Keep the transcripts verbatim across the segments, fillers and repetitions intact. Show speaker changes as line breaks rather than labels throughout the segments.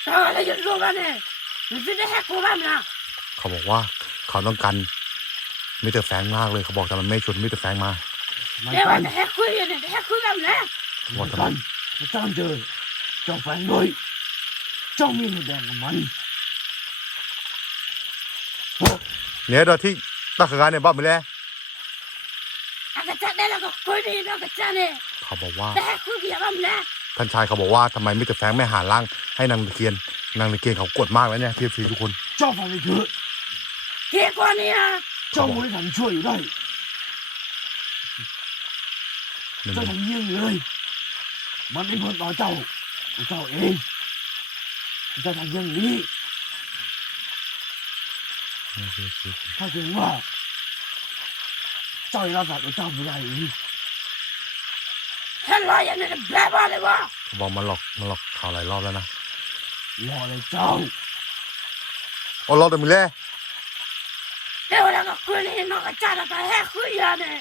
อะไรอยู่ตรงนั้นเนี่ยมันจะได้แหกกูบ้างนะ
เขาบอกว่าเขาต้องการมิสเตอร์แฟรงค์มากเลยเขาบอกทำไมไม่ชวนมิสเตอร์แฟรงค์มา
เดี๋ยวมันแหกคุยเนี่ยแหกคุยบ้างนะ
บอกทำไม
จ้างเจอเจ้าแฟรงค์ด้วยเจ้ามีแดงกับมัน
เนี่ยโดยที่ตั้งการเนี่ยบ้าไปแล้ว
อากาศได้แล้วก็คุยดีแล้วก็จ้าเนี่ย
เขาบอกว่า
แหกคุยเกี่ยวบ้างนะ
ท่านชายเขาบอกว่าทำไมมิสเตอร์แฟรงค์ไม่หาร่างให้นางตะเคียนนางตะเคียนเขากดมากแล้วเนี่ยทีทุกคน
เจ้าฟังไม่ถือ
เกี่ยวกับนี่นะ
เจ้าไม่ทำช่วยอยู่ได้เจ้าทำยิ่งเลยมันเป็นคนต่อเจ้าเจ้าเองเจ้าทำอย่างนี้ถ้าเกิดว่าเจ้ารับสัตว์เจ้าไม่ได้อีก
ท่านลอยอย่างนี้แบบอะไรวะ
เขาบอกมันหลอกมันหลอกข่าวหลายรอบแล้วนะ
รอเลยเจ้า
โอ้รอแต่มึงเลย
เดี๋ยวเราก็คุยนี่น้องก็จ้าแล้วก็แหกคุยอย่างนี้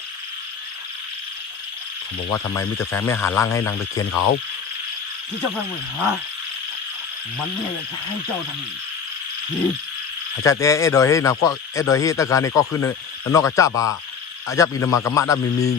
เขาบอกว่าทำไมมิสเตอร์แฟรงค์ไม่หาร่างให้นางตะเคียนเขา
ที่เจ้าแฟรงค์ไม่หามันไม่อยากจะให้เจ้าทำผิด
อาจารย์เอเอโดยให้นะก็เอโดยให้ตั้งการเนี่ยก็คือในนอกจากจ้าบาอาจารย์อินมากรรมะได้มีมี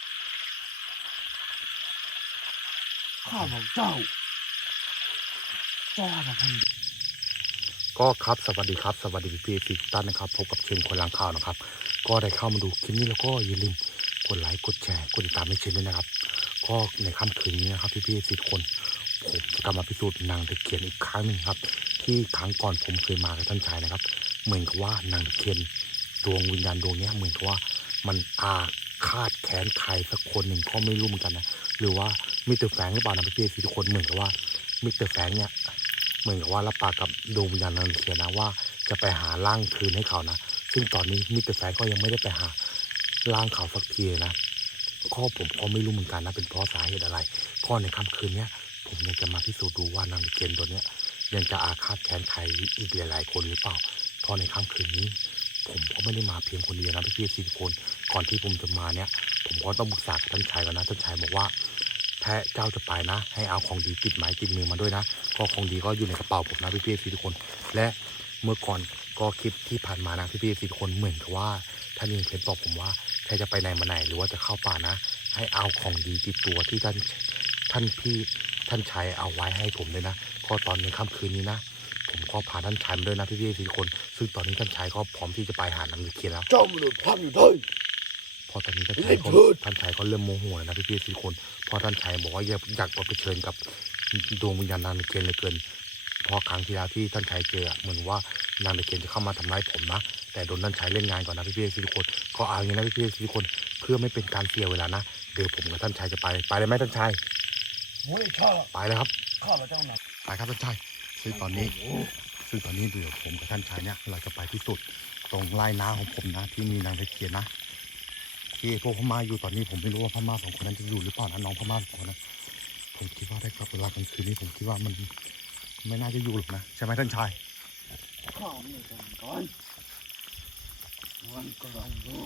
ข้าบอกเจ้าเจ้าทำไม
ก็ครับสวัสดีครับสวัสดีพี่พี่ทุกท่านนะครับพบกับเชนคนล้างข่าวนะครับก็ได้เข้ามาดูคลิปนี้แล้วก็อย่าลืมกดไลค์กดแชร์กดติดตามให้เชนด้วยนะครับก็ในค่ำคืนนี้นะครับพี่พี่ทุกคนผมจะกลับมาพิสูจน์นางตะเคียนอีกครั้งหนึ่งครับที่ครั้งก่อนผมเคยมากับท่านชายนะครับเหมือนกับว่านางตะเคียนดวงวิญญาณดวงนี้เหมือนกับว่ามันอาฆาตแค้นใครสักคนหนึ่งก็ไม่รู้เหมือนกันนะหรือว่ามิสเตอร์แฟรงค์หรือเปล่านะพี่พี่ทุกคนเหมือนกับว่ามิสเตอร์แฟรงค์เนี่ยเหมือนกับว่ารับปากกับดวงวิญญาณนางตะเคียนนะว่าจะไปหาร่างคืนให้เขานะซึ่งตอนนี้มิสเตอร์แฟรงค์ก็ยังไม่ได้ไปหาร่างเขาสักทีนะก็ผมก็ไม่รู้เหมือนกันนะเป็นเพราะสาเหตุอะไรก็ในค่ำคืนนี้ผมอยากจะมาพิสูจน์ดูว่านางตะเคียนตัวเนี้ยยังจะอาฆาตแค้นใครอีกหลายๆคนหรือเปล่าเพราะในค่ำคืนนี้ผมก็ไม่ได้มาเพียงคนเดียวนะพี่ๆสี่คนก่อนที่ผมจะมาเนี่ยผมก็ต้องปรึกษากับท่านชายก่อนนะท่านชายบอกว่าแพ้เจ้าจะไปนะให้เอาของดีติดไม้ติดมือมาด้วยนะก็ของดีก็อยู่ในกระเป๋าผมนะพี่ๆสี่คนและเมื่อก่อนก็คลิปที่ผ่านมานะพี่ๆสี่คนเหมือนกับว่าท่านยิงเพชรบอกผมว่าแค่จะไปไหนมาไหนหรือว่าจะเข้าป่านะให้เอาของดีติดตัวที่ท่านท่านพี่ท่านชายเอาไว้ให้ผมเลยนะก็ตอนในค่ำคืนนี้นะผมก็พาท่านชายมาด้วยนะพี่พี่สี่คนซึ่งตอนนี้ท่านชายก็พร้อมที่จะไปหานางตะเคียนแล้ว
เจ้าไม่ได้พังอยู่ด้วย
พอตอนนี้ท่านชายก็ท่านชายก็เริ่มโมโหแล้วนะพี่พี่สี่คนพอท่านชายบอกว่าอยากอยากไปเผชิญกับดวงวิญญาณนางตะเคียนเหลือเกินพอครั้งที่แล้วที่ท่านชายเจอเหมือนว่านางตะเคียนจะเข้ามาทำร้ายผมนะแต่โดนท่านชายเล่นงานก่อนนะพี่พี่สี่คนก็เอาอย่างนี้นะพี่พี่สี่คนเพื่อไม่เป็นการเสียเวลานะเดี๋ยวผมกับท่านชายจะไปไปเลยไหมท่านชาย
ไม่ชอบ
ไปเลยครับ
ข้าพเจ้าหนัก
ไปครับท่านชายซึ่งตอนนี้ซึ่งตอนนี้เดี๋ยวผมกับท่านชายเนี่ยเราจะไปที่สุดตรงไร่นาของผมนะที่มีนางตะเคียนนะที่พวกพม่าอยู่ตอนนี้ผมไม่รู้ว่าพม่าสองคนนั้นจะอยู่หรือเปล่านะน้องพม่าสองคนนะผมคิดว่าได้กลับเวลากลางคืนนี้ผมคิดว่ามันไม่น่าจะอยู่หรอกนะใช่ไหมท่านชาย
ข้าไม่จำก่อนวันก็ลองดู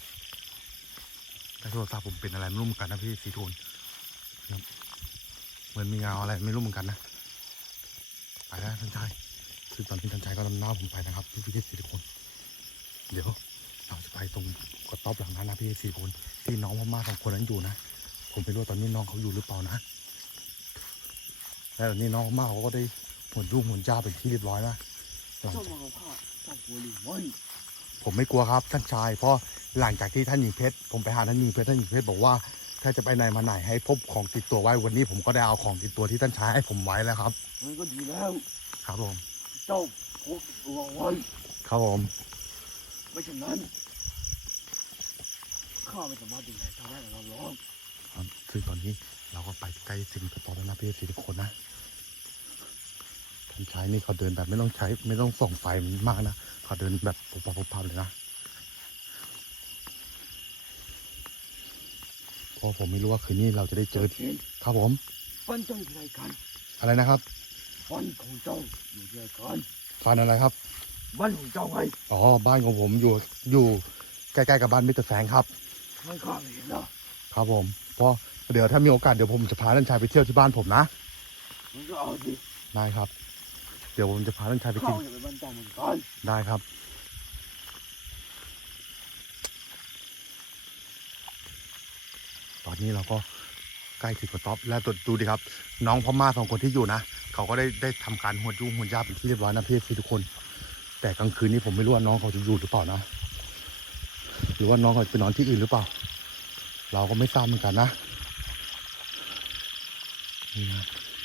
แต่โทรศัพท์ผมเป็นอะไรไม่รู้เหมือนกันนะพี่สีโทนเหมือนมีเงาอะไรไม่รู้เหมือนกันนะไปแล้วท่านชายซึ่งตอนที่ท่านชายก็นำหน้าผมไปนะครับพี่พี่สี่คนเดี๋ยวเราจะไปตรงกระต๊อบหลังนั้นนะพี่สี่คนที่น้องพม่าสองคนนั้นอยู่นะผมไม่รู้ตอนนี้น้องเขาอยู่หรือเปล่านะแล้วตอนนี้น้องพม่าเขาก็ได้หมุนรูปหมุนจ้าเป็นที่เรียบร้อยนะ
เจ้ามาเอาผ้าเจ้ากลัวหรือไม่
ผมไม่กลัวครับท่านชายเพราะหลังจากที่ท่านหญิงเพชรผมไปหาท่านหญิงเพชรท่านหญิงเพชรบอกว่าถ้าจะไปไหนมาไหนให้พบของติดตัวไว้วันนี้ผมก็ได้เอาของติดตัวที่ท่านชายให้ผมไว้แล้วครับ
มันก็ดีแล้ว
ครับผม
เจ้าพกตัวไว้
ครับผม
ไม่เช่นนั้นข้าไม่สามารถดูแลเจ้าได้หรอกน้อง
ซึ่งตอนนี้เราก็ไปใกล้สิ่งกระป๋องแล้วนะพี่สี่คนนะท่านชายนี่เขาเดินแบบไม่ต้องใช้ไม่ต้องส่องไฟมากนะเขาเดินแบบปุบปับปุบปับเลยนะเพราะผมไม่รู้ว่าคืนนี้เราจะได้เจอครับผม
ฟันเจ้าอยู่ไหนกัน
อะไรนะครับ
ฟันของเจ้าอยู่ที่ไหนกัน
ฟันอะไรครับ
บ้านของเจ้าไง
อ๋อบ้านของผมอยู่อยู่ใกล้ๆกับบ้านมิสเตอร์แฟรงค์ครับ
ไม่ข้าไม่เห็นนะครับ
ผมเพราะเดี๋ยวถ้ามีโอกาสเดี๋ยวผมจะพาท่านชายไปเที่ยวที่บ้านผมนะ
มันก็เอาดิ
ได้ครับเดี๋ยวผมจะพาท่านชายไปกิ
ข้าน อย่าไปบ้านเจ้าเหมือนกัน
ได้ครับตอนนี้เราก็ใกล้ถึงกระต๊อบแล้วดูดิครับน้องพม่าสองคนที่อยู่นะเขาก็ได้ได้ทำการหวดยุ่งหวดยาเป็นที่เรียบร้อยนะพี่ทุกคนแต่กลางคืนนี้ผมไม่รู้ว่าน้องเขาจะอยู่หรือเปล่านะหรือว่าน้องเขาจะไปนอนที่อื่นหรือเปล่าเราก็ไม่ทราบเหมือนกันนะนี่นะ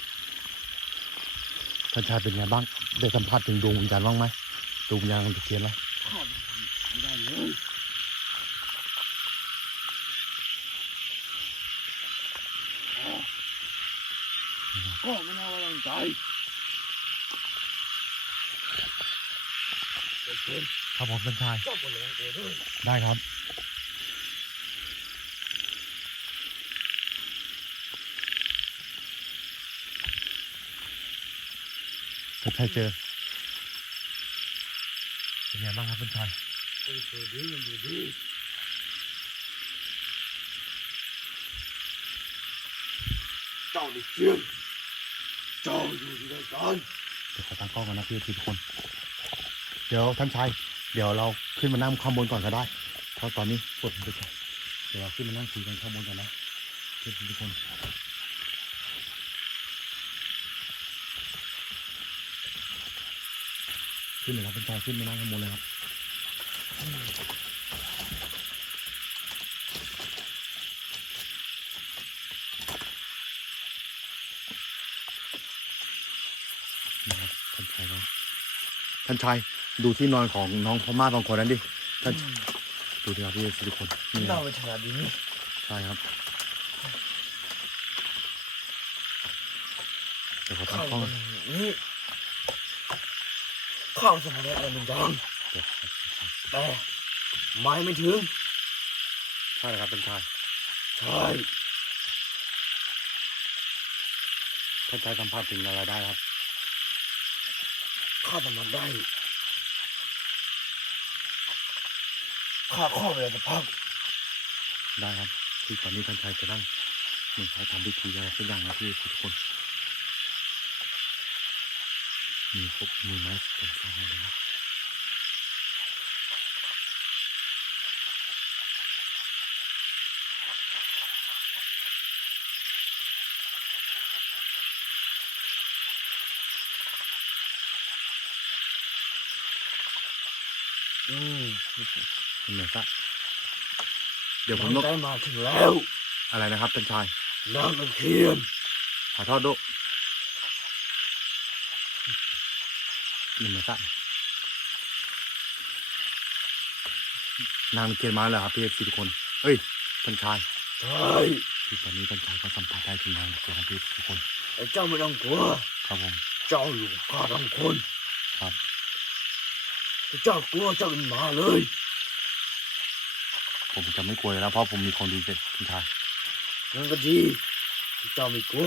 ท่านชายเป็นไงบ้างได้สัมผัสถึงดวงวิญญาณบ้างไหมดวงวิญญาณของตะเคียนไหม
ข้าไม่ได้เลยก็ไม่น่าไว้วางใจโอเค
ครับผมท่านชาย
เจ้าคนระวังตัวด้วย
ได้ครับท่านชายเจอเป็นไงบ้างครับท่านชาย
คนสวยดีมันอยู่ดีเจ้าดิเชียนเจ้าอยู่ที่ไหนกัน
เดี๋ยวขอตั้งกล้องกันนะพี่ทุกคนเดี๋ยวท่านชายเดี๋ยวเราขึ้นมานั่งข้างบนก่อนก็ได้เพราะตอนนี้ฝนมันจะตกเดี๋ยวเราขึ้นมานั่งคุยกันข้างบนกันนะพี่ทุกคนขึ้นเลยครับท่านชายขึ้นมานั่งข้างบนเลยครับนี่ครับท่านชายก็ท่านชายดูที่นอนของน้องพม่าสองคนนั้นดิท่านดูดิครับพี่ทุกคนนี่ค
เจ้า
รับ
ไปขนาดนี้
ใช่ครับเดี๋ยวขอตั้
ข้าง
กล้อง
นี้ข้าวสมัยนี้มันยัง
เดี๋ยว
แต่ไม้ไม่ถึง
ใช่ครับท่านชาย
ใช่
ท่านชายสัมผัสถึงอะไรได้ครับ
ข้าทำมันได้ข้าข้อไปแล้วสักพัก
ได้ครับที่ตอนนี้ท่านชายจะนั่งเหมือนเขาทำพิธีอะไรสักอย่างนะพี่ทุกคนมีพวกมีไม้เป็นสร้างมาเลยนะ
อืม
เป็นไงซะเดี๋ยวผม
น้
ต้อง
ได้มาถึงแล้ว
อะไรนะครับท่านชาย
น้ำตะเคียน
ขอโทษด้วยเป็นไงซะนางเกียนมาแล้วครับพี่ทุกคนเอ้ยท่านชาย
ใช่
ที่ตอนนี้ท่านชายก็สัมผัสได้ถึงนางเกียนนะพี่ทุกคน
ไอ้เจ้าไม่ต้องกลัว
ครับผม
เจ้าอยู่กับข้าทั้งคน
ครับ
ถ้าเจ้ากลัวเจ้าเป็นหมาเลย
ผมจะไม่กลัวอยู่แล้วเพราะผมมีคนดีเด็ดท่านชาย
งั้นก็ดีที่เจ้าไม่กลัว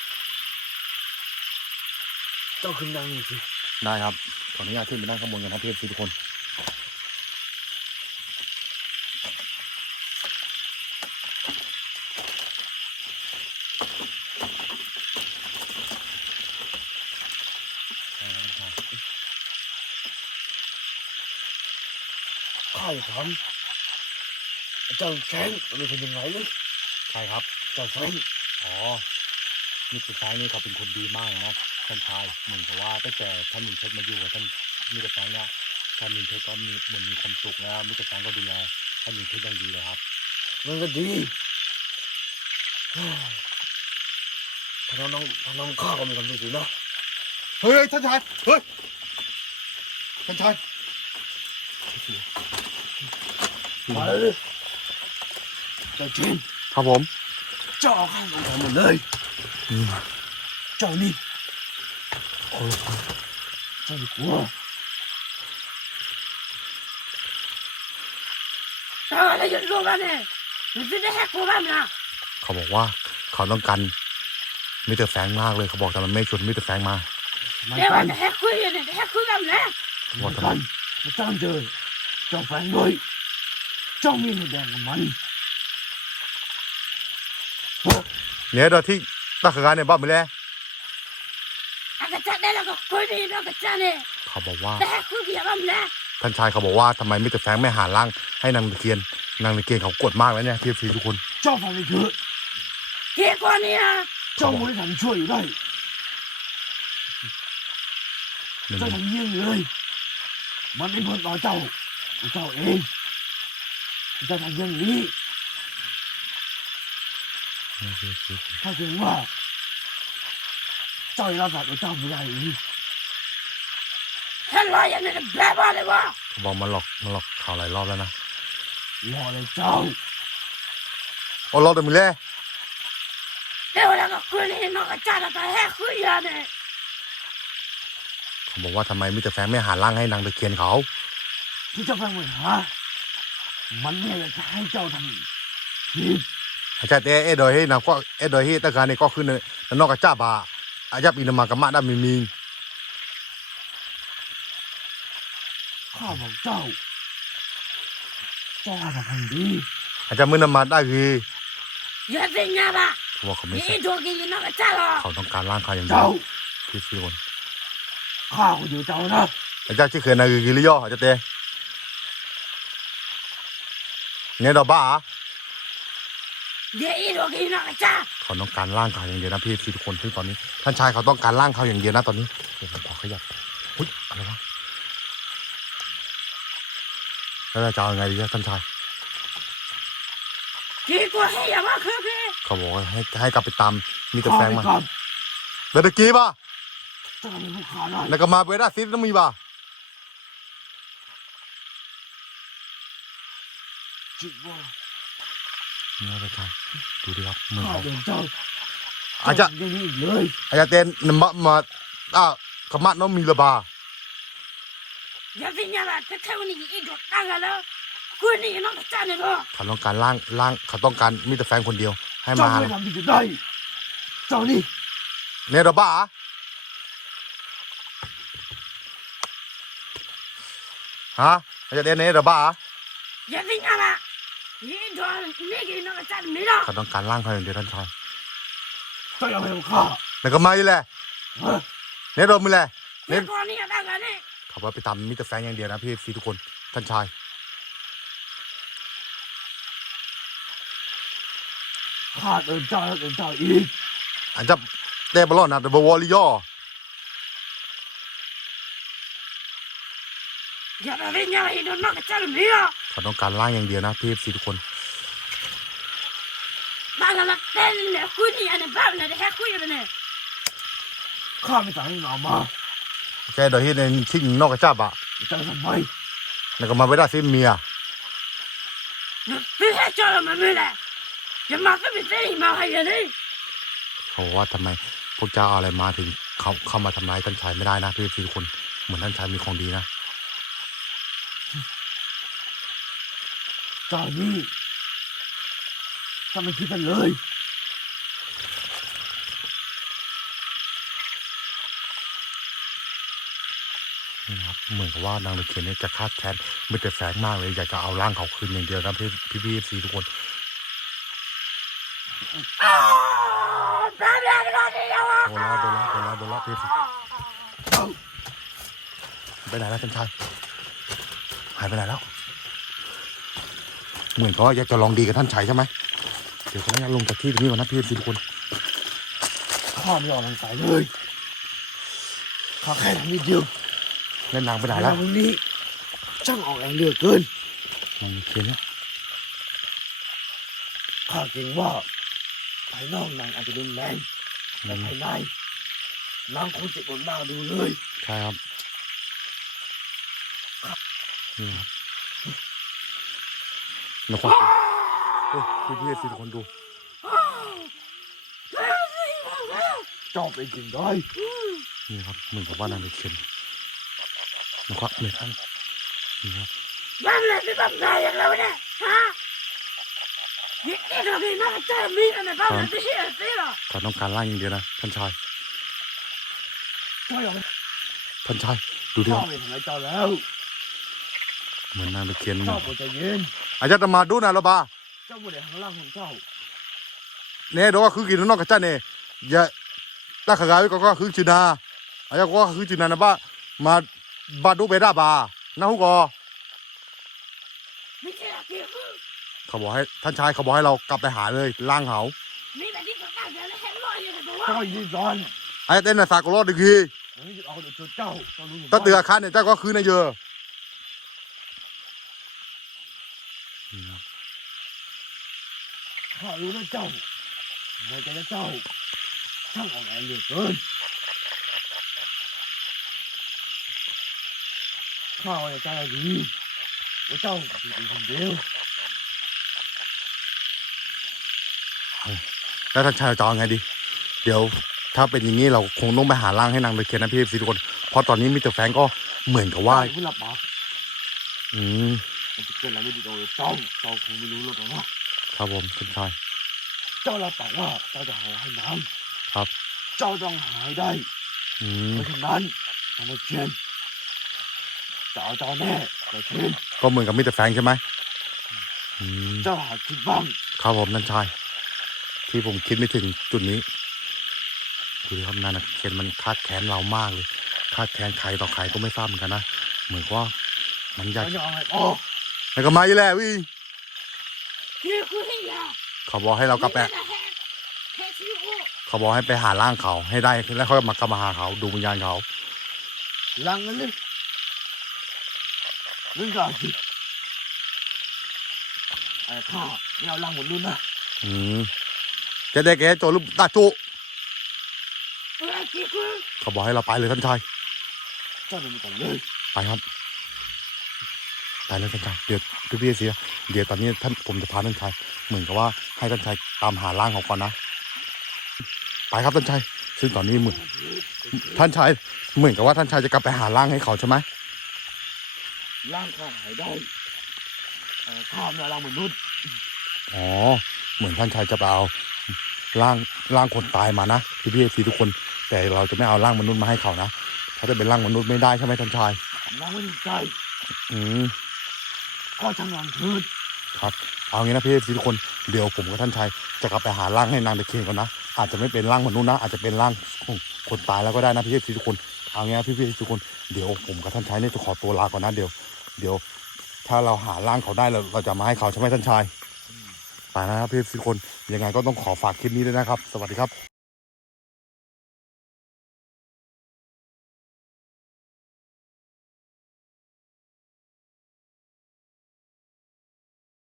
เจ้าขึ้นนั่งนี่สิ
ได้ครับขออนุญาตขึ้นไปนั่งข้างบนกันนะพี่ทุกคนได้ครับท่านชาย
ข้าจะถามไอ้เจ้าแสงมันเป็นคนยังไงเลย
ใช่ครับ
เจ้าแสง
อ๋อมิตรชายนี่เขาเป็นคนดีมากนะท่านชายเหมือนกับว่าตั้งแต่ท่านมินเพชรมาอยู่กับท่านมิตรชายเนี่ยท่านมินเพชรก็มีเหมือนมีความสุขแล้วมิตรชายก็ดูแลท่านมินเพชรอย่างดีเลยครับ
มันก็ดีเฮ้ยถ้าน้องถ้าน้องข้าก็มีความสุขดีนะ
เฮ้ยท่านชายเฮ้ยท่านชาย
มาเลยเจ้าเจน
ครับผม
เจ้าเอาข้าลงทำหมดเลย
อืม
เจ้านี่โอ้ยเจ้าไม่กลัว
เออแล้วหยุดรวมกันเนี่ยมันจะได้แหกกูบ้างนะ
เขาบอกว่าเขาต้องการมิสเตอร์แฟรงค์มากเลยเขาบอกแต่มันไม่ชวนมิสเตอร์แฟรงค์มา
ไม่
เดี๋ยว
กั
มัน นจะแหกคุยกันเนี่ยจะแหกคุยกันนะ
ไม่กันไม่จ้างเจอเจ้าแฝงด้วยเจ้ามีเงินแดงกับมัน
เนี่ยเดี๋ยวที่ตักการเนี่ยบ้าไปแล้ว
อาจจะจัดได้အဲ့ဒါကကိုနေတော့ကချမ်းနေ
เขาบอกว่า
แต่คุยกับมันนะ
ท่านชายเขาบอกว่าทำไมมิสเตอร์แฟรงค์ไม่หาร่างให้นางตะเคียนนางตะเคียนเขากดมากแล้วเนี่ยพี่พี่ทุกคน
เจ้าฟังให้เถอะ
เกี่ยวกับนี่นะ
เจ้าไม่ได้ทำช่วยอยู่ได้
หนึ่ง
เจ้าทำเยี่ยงเลย มันเป็นผลต่อเจ้าเจ้าเองเจ้าทำอย่างนี้ถ้าเกิดว่าเจ้ารับสัตว์เจ้าไม่ได้อีก
ฮัลโหลยังไม่ได้แบบว่าเลยวะ
เขาบอกมาหลอกมาหลอกข่าวหลายรอบแล้วนะ
รอเลยเจ้า
โอ้รอบเดิมเลย
เดี๋ยวเราก็คุยนี่น้องกระจายแต่แค่คุยกันเนี่ย
เขาบอกว่าทำไมมิสเตอร์แฟรงค์ไม่หาร่างให้นางตะเคียนเขา
ที่เจ้าฟังไว้หามันเนี่ยจะให้เจ้าทำผิด
อาจารย์เอโดยให้นางก็เอโดยให้ตะการนี่ก็คือในนอกกระจ้าบาอาจารย์ปีนมากระมาได้มีมี
ข้าบอกเจ้าเจ้าทำให้ดี
อาจารย์มือนมาได้คือ
อย่าเสียงบ้า
เขาบอกเขาไม่
นี่
ใช่
ตัวกินน้องกระจายหรอ
เขาต้องการร่างเขาอย่างเดีย
เจ้าว
พี่พี่คน
ข้าก็อยู่เจ้านะ
อาจารย์ชื่อเขื่อนนายกิริยออาจารย์เต้เนี่ยดอกบ้า
เดี๋ยวอีตัวกินน้องกระจาย
เขาต้องการร่างเขาอย่างเดียวนะพี่พี่ทุกคนซึ่งตอนนี้ท่านชายเขาต้องการร่างเขาอย่างเดียวนะตอนนี้เดี๋ยวผมขอขยับอุ้ยอะไรวะแล้วเราจะเอายังไงดีท่านชาย
กี่ตัวให้อย่ามาคือคือ
เขาบอกว่าให้ให้กลับไปตามมิสเตอร์แฟรงค์มา
ข้า
เดี๋ยวตะกี้ป่ะ
เจ้าเป็นผู้ขาได้
แล้วก็มาเวด้าซิสต้องมีป่ะ
จิตว่า
เนี่ยท่านชายดูดิครับเหมือน
ข้า
เขา
เป็นเจ้า
อาจจะ
อย่างนี้อีกเลย
อาจจะเต้นนมามาอ่ะขมัดน้องมีระบา
อย่าเสียงบ้าถ้าเขานี่อีตัวตั้งกันแล้วคุยนี่น้องกระจายเนี่ยหรอ
เขาต้องการร่างร่างเขาต้องการมิสเตอร์แฟรงค์คนเดียวให้
เจ้า
มา
ไม่ทำผิดได้เจ้านี่
เนี่ยระบาฮะอาจจะเต้นเนี่ยระบา
อย่าเสียงบ้านี่ตัวนี่กินน้องกระจายไม่หรอ
เขาต้องการร่างเขาอย่างเดียวท่านชาย
เจ้าอย่าไปกับข้า
แล้วก็มาอีแหละ
ฮะ
เนี่ยโดนมือแหละ
เดี๋ยวก่อนนี่ตั้งกันเนี่ย
เขาว่าไปตามมิสเตอร์แฟรงค์อย่างเดียวนะพี่พี่ทุกคนท่านชาย
ข้าเดินเจ้าแล้วเดินเจ้าอีก
อาจจะเตะบอลลอนนะแต่บอลวอลเลย์ยอ
อย่าไปเสียงบ้าอีตัวน้องกระจายไม่หรอ
เขาต้องการร่างอย่างเดียวนะพี่พี่ทุกคน
บ้านเราเต้นเลยคุยนี่อันนี้บ้านเราแค่คุยกันเนี่ย
ข้าไม่สั่งให้เอามา
แกโดยที่ในทิ้งนอกกระจับอะ
เจ้าทำไม
แล้วก็มาเวด้าซิเมีย
พี่แค่เจอเราไม่มีเลยอย่ามาก็ไม่เสียมาให้ยันนี่
เขาบอกว่าทำไมพวกเจ้าเอาอะไรมาถึงเขาเข้ามาทำร้ายท่านชายไม่ได้นะพี่พี่ทุกคนเหมือนท่านชายมีของดีนะ
เจ้านี่ทำไมคิดกันเลย
นี่นะครับเหมือนกับว่านางตะเคียนเนี่ยจะคาดแค้นมิสเตอร์แฟรงค์มากเลยอยากจะเอาร่างเขาคืนอย่างเดียวนะพี่พี่พี่พี่ทุกคน
อ้าวบ้านเราเนี่ยยังวะ
โดนแล้วโดนแล้วโดนแล้วโดนแล้วพี่พี่ไปไหนแล้วท่านชายหายไปไหนแล้ว เหมือนเขาอยากจะลองดีกับท่านชายใช่ไหมเดี๋ยวเขาจะลงจากที่ตรงนี้ก่อนนะพี่พี่ทุกคน
ข้าไม่ออกกำลังกายเลยข้าแค่ทำนิดเดียว
เล่นนางไปไหน
แต่
แล้ว
วันนี้ช่างออกแรงเหลือเกิน
นางตะเคียนเนี่ย
ข้าเกรงว่าภายนอกนางอาจจะรุนแรงแต่ภายในนางคงเจ็บปวดมากดูเลย
ใช่ครับนี่ครับนะครับโอ้พี่พี่พี่ทุกคนดู
เจ้าเป็นจริงได้
นี่ครับเหมือนกับว่านางตะเคียนนะครับเนี่ยท่านนี่ครับ
บ้านเราเป็นแบบไหนอย่างเราเนี่ยฮะนี่ไอ้ตัวกินน้องกระจายมีอันนี้บ้านเราไม่ใช่เสียหรอ
เขาต้องการร่างอย่างเดียวนะท่านชาย
เจ้าอย่าไป
ท่านชายดูดิค
ข้า
รับ
ไม่ทำอะไรเจ้าแล้ว
เหมือนนางตะเคียน
เจ้าปวดใจเย็น
อาจารย์มาดูนะเราบ้า
เจ้าปวดในข้างล่างของเจ้า
เนี่ยเดี๋ยวก็คือกินนอกกับเจ้าเนี่ยอย่าตาขกายไว้ก็ก็คือชินาอาจารย์ก็คือจีนันนะบ้ามาบาดูเบด้าบานะฮุกอ
ไม่ใช่หรอกพี่คือ
เขาบอกให้ท่านชายเขาบอกให้เรากลับไปหาเลยล่างเขา
มีแต่ที่เขาตั้งใจแล้วแค่ลอยอยู่ในตัว
เจ้ายินดอน
ไอ้เต้นน่ะสากรอดดีกี
มันไม่เอาเดี๋ยวเจ้าเจ้ารู้อยู่
ตาเตือคันเนี่ยเจ้าก็คือนายเยอะนี่ครับ
ข้ารู้นะเจ้าในใจเจ้าช่างอ่อนแอเหลือเกินข้าในใจดีว่าเจ้าอยู่เป็นคนเดียว
แล้วท่านชายจะเอาไงดี เดี๋ยวถ้าเป็นอย่างนี้เราคงต้องไปหาร่างให้นางตะเคียนนะพี่สิทุกคนเพราะตอนนี้มิสเตอร์แฟรงก์ก็เหมือนกับว่า
เจ้ผู้หลับปาก
อืม
มันจะเกิดอะไรไม่ดีต่อเจ้าเจ้าคงไม่รู้หรอกนะครับ
ผมท่านชาย
เจ้ารับปากว่าเจ้าจะหาให้น้
ครับ
ำเจ้าต้องหายได้
อืม
เพราะฉะนั้นนางตะเคียนจะเอาเจ้าแน่ตะเคียน
ก็เหมือนกับมิสเตอร์แฟรงก์ใช่ไหมอืม
เจ้าหาคิดบ้าง
ครับผมท่านชาย ที่ผมคิดไม่ถึงจุดนี้ดูดิครับนางตะเคียนมันคาดแขนเรามากเลยคาดแขนใครต่อใครก็ไม่ทราบเหมือนกันนะเหมือนกับว่ามันอยาก
เจ้าจะเอาไงอ๋อ
แล้วก็มาอีแหละวิ
พี่คือให้ยา
เขาบอกให้เรากลับไป
แค่แค่ชื่อโอ้
เขาบอกให้ไปหาร่างเขาให้ได้แล้วเขามากลับมาหาเขาดูวิญญาณเขา
ลังกันเลยเรื่องการสิไอ้ข้าไม่เอาลังหมดรุ่นนะ
อืมเจ๊เด็กเอ๋โจลุตาจุ
เออพี่คือ
เขาบอกให้เราไปเลยท่านชาย
เจ้าเดินไปก่อนเลย
ไปครับไปเลยท่านชายเดี๋ยวพี่พี่เสียเดี๋ยวตอนนี้ท่านผมจะพาท่านชายเหมือนกับว่าให้ท่านชายตามหาร่างเขาก่อนนะไปครับท่านชายซึ่งตอนนี้เหมือนท่านชายเหมือนกับว่าท่านชายจะกลับไปหาร่างให้เขาใช่ไหม
ร่างข้าหายได้เอ่อข้าไม่เอาร่างมนุษย์
อ๋อเหมือนท่านชายจะไปเอาร่างร่างคนตายมานะพี่พี่สีทุกคน แต่เราจะไม่เอาร่างมนุษย์มาให้เขานะถ้าจะเป็นร่างมนุษย์ไม่ได้ใช่ไหมท่านชาย
ร่างไม่ได้ใจ
อืม
ก็ช่างรังเถิด
ครับเอางี้นะพี่สีทุกคนเดี๋ยวผมกับท่านชายจะกลับไปหาร่างให้นางตะเคียนก่อนนะอาจจะไม่เป็นร่างมนุษย์นะอาจจะเป็นร่างของคนตายแล้วก็ได้นะพี่สีทุกคนเอางี้นะพี่พี่ทุกคนเดี๋ยวผมกับท่านชายเนี่ยจะขอตัวลาก่อนนะเดี๋ยว เดี๋ยว ถ้าเราหาร่างเขาได้เราเราจะมาให้เขาใช่ไหมท่านชายไปนะครับพี่ทุกคนยังไงก็ต้องขอฝากคลิปนี้ด้วยนะครับ สวัสดีครับ